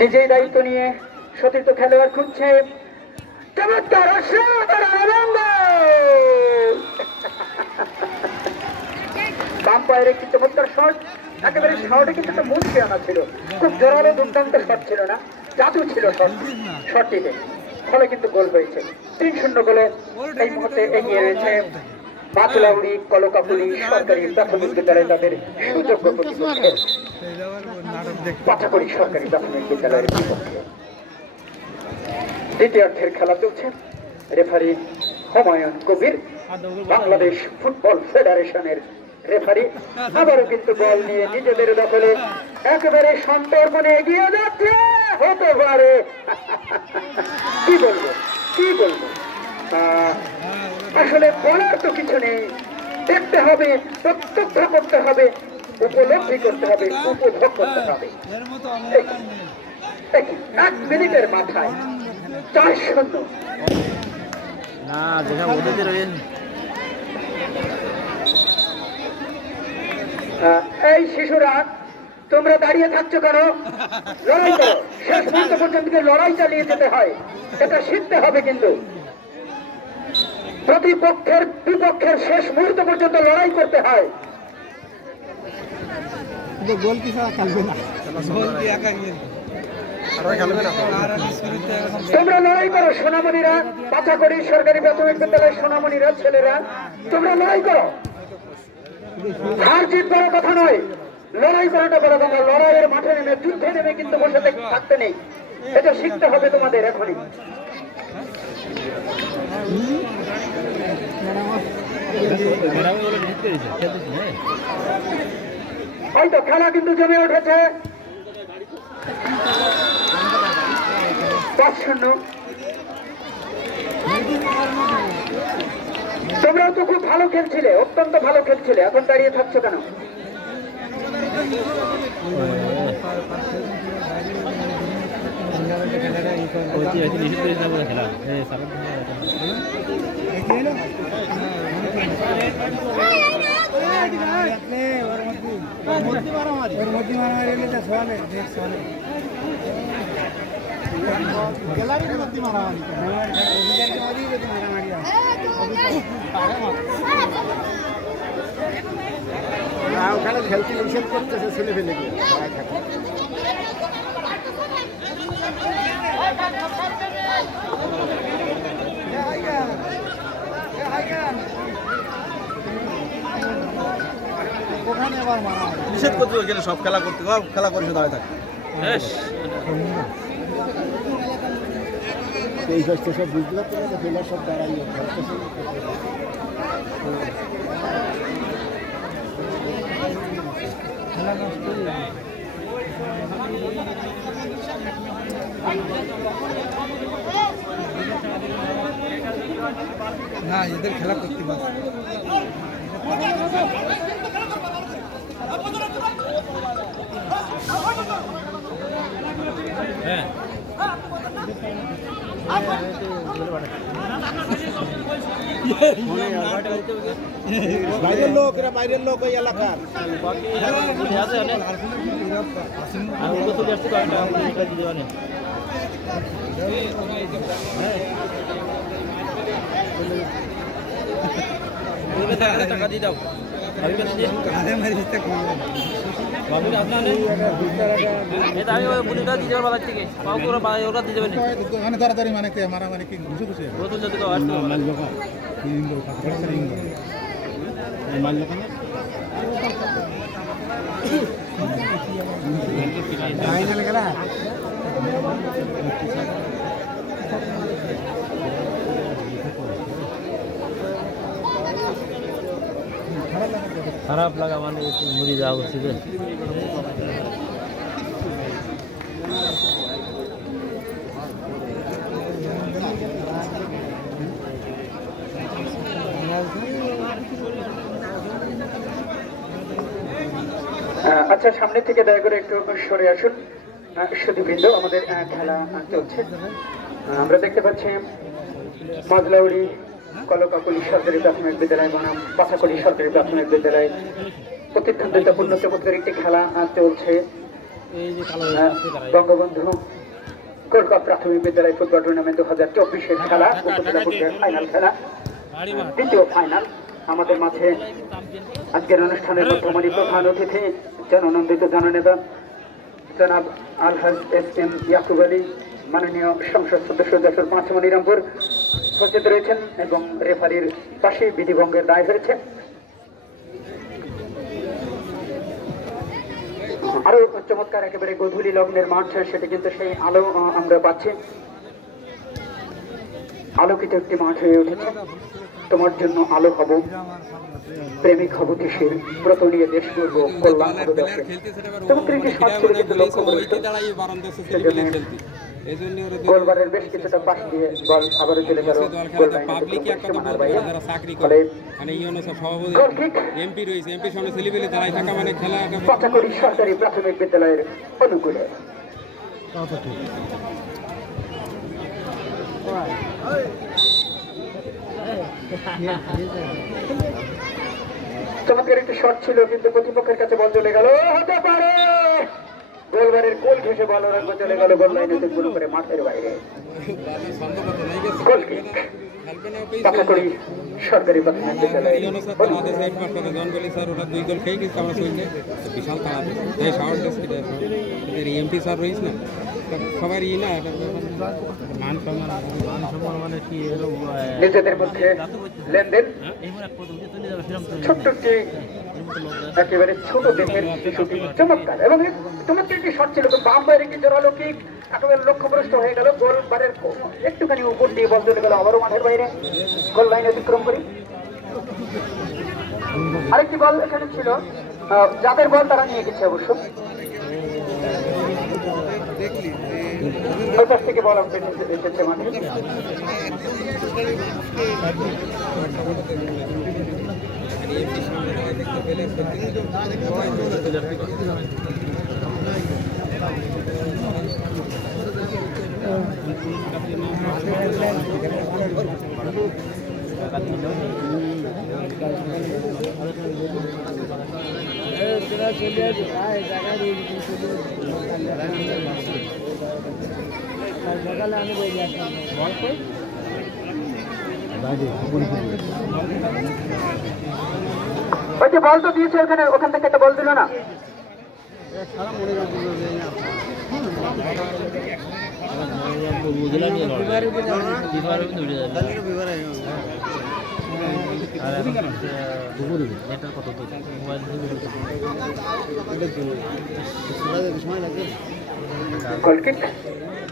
নিজেই দায়িত্ব নিয়ে সতীর্থ খেলোয়াড় খুঁজছে। চমৎকার বাম্পায়ারের একটি চমৎকার শট, একেবারে শটে কিন্তু একটা মুখ আনা ছিল, খুব জোরালো দুর্দান্ত শট ছিল না, জাদু ছিল শটটিতে, ফলে কিন্তু গোল হয়েছে। 3-0 গোলে এই মুহূর্তে এগিয়ে রয়েছে মাতুলাউড়ি কলকাপুলি সরকারি প্রাথমিক বিদ্যালয়, তাদের সুযোগ্য প্রতিপক্ষের পাঠাকড়ি সরকারি প্রাথমিক বিদ্যালয়ের বিপক্ষে। দ্বিতীয়ার্ধের খেলা চলছে। রেফারি হুমায়ুন কবির, বাংলাদেশ ফুটবল ফেডারেশনের রেফারি। আবারও কিন্তু বল নিয়ে নিজেদের দখলে একেবারে সন্তর্পণে এগিয়ে যাচ্ছে। হতে পারে কি বলবো আসলে বলার তো কিছু নেই, দেখতে হবে, প্রত্যক্ষ করতে হবে, উপলব্ধি করতে হবে, উপভোগ করতে হবে। 1 মিনিটের মাথায় 4-0। এই শিশুরা তোমরা দাঁড়িয়ে থাকছো কেন? লড়াই করো, শেষ মুহূর্ত পর্যন্ত লড়াই চালিয়ে যেতে হয়, এটা শিখতে হবে। কিন্তু প্রতিপক্ষের বিপক্ষের শেষ মুহূর্ত পর্যন্ত লড়াই করতে হয়। তোমরা লড়াই করো সোনামণিরা, পাঠাকড়ি সরকারি প্রাথমিক বিদ্যালয়ের সোনামণিরা, ছেলেরা, তোমরা লড়াই করো। হার জিত বড় কথা নয়, লড়াই করাটা বড় কথা। লড়াইয়ের মাঠে নেমে, যুদ্ধে নেমে কিন্তু বসে থাকতে নেই, এটা শিখতে হবে তোমাদের এখনই। হয়তো খেলা কিন্তু জমে উঠেছে। 5-0। তোমরাও তো খুব ভালো খেলছিলে, অত্যন্ত ভালো খেলছিলে, এখন দাঁড়িয়ে থাকছো কেন? ওখানে খেলতে নিষেধ করতেছে, ছেলে ফেলে গিয়ে নিষেধ করতে গেলে সব খেলা করতে খেলা করে দাঁড়িয়ে থাকে। এই হচ্ছে সব বুঝতে খেলা সব দাঁড়াইয়ে খেলতেছে। না এদের খেলা করতে পারে। হ্যাঁ বাইরের লোক, এরা বাইরের লোক ওই এলাকার। টাকা দিয়ে দাও, তাড়াতাড়ি মানে মারামারি কি ঘুষে ঘুষে খারাপ লাগা মানে মরে যাওয়া উচিত। আচ্ছা, সামনে থেকে দয়া করে একটু সরে আসুন সুধীবৃন্দ। আমাদের খেলা চলছে, আমরা দেখতে পাচ্ছি মাজলাউড়ি কলকাপুলি সরকারি প্রাথমিক বিদ্যালয় বনাম পাঠাকড়ি সরকারি প্রাথমিক বিদ্যালয় প্রতিদ্বন্দ্বিতাপূর্ণ চমৎকার একটি খেলা চলছে। বঙ্গবন্ধু কলকাতা প্রাথমিক বিদ্যালয় ফুটবল টুর্নামেন্ট 2024-এর খেলা, উপজেলা পর্যায়ের ফাইনাল খেলা, দ্বিতীয় ফাইনাল। আমাদের মাঝে আজকের অনুষ্ঠানের মধ্যমণি প্রধান অতিথি জননন্দিত জননেতা জনাব আলহাজ এস.এম. ইয়াকুব আলী, মাননীয় সংসদ সদস্য যশোর 5 মনিরামপুর উপস্থিত রয়েছেন এবং রেফারির পাশে বিধিভঙ্গের দায় হয়েছে। আরো চমৎকার একেবারে গোধূলি লগ্নের মাঠ, সেটা কিন্তু সেই আলো আমরা পাচ্ছি। আলোকিত একটি মাঠ হয়ে উঠেছে। তোমার জন্য আলো হব, প্রেমিক হব দেশের, ব্রত নিয়ে দেশ করব, কল্যাণ হব দেশের। চমৎকার একটি শট ছিল কিন্তু লক্ষ্য করেছে। গোলবারের বেশ কিছুটা পাশ দিয়ে বল আবারও চলে গেল গোল লাইনে সীমানার বাইরে। ফলে গোল কিক পাচাকড়ি সরকারি প্রাথমিক বিদ্যালয়ের অনুকূলে। চমৎকার একটি শট ছিল কিন্তু প্রতিপক্ষের কাছে বল চলে গেল, হতে পারে গোলবারের গোল ঘেঁষে বল রাখবে চলে গেল গোল লাইনে গুলো করে মাঠের বাইরে। গোল কিক পাচাকড়ি সরকারি প্রাথমিক বিদ্যালয়ের নিজেদের মধ্যে লেনদেন। ছোট্ট একটি একেবারে ছোট দেশের শিশুটি চমৎকার এবং চমৎকার একটি শট ছিল, বাম বাইরে কি জোরালো কিক একেবারে লক্ষ্যভ্রষ্ট হয়ে গেল। গোল বারের একটুখানি উপর দিয়ে বল চলে গেল আবারও মাঠের বাইরে, গোল লাইন অতিক্রম করি। আরেকটি বল এখানে ছিল, যাদের বল তারা নিয়ে গেছে অবশ্য। ওই পাশ থেকে বল এসেছে মাঠে। ওই যে বল তো দিয়েছে ওখানে, ওখান থেকে একটা বল দিল না। গোল কিক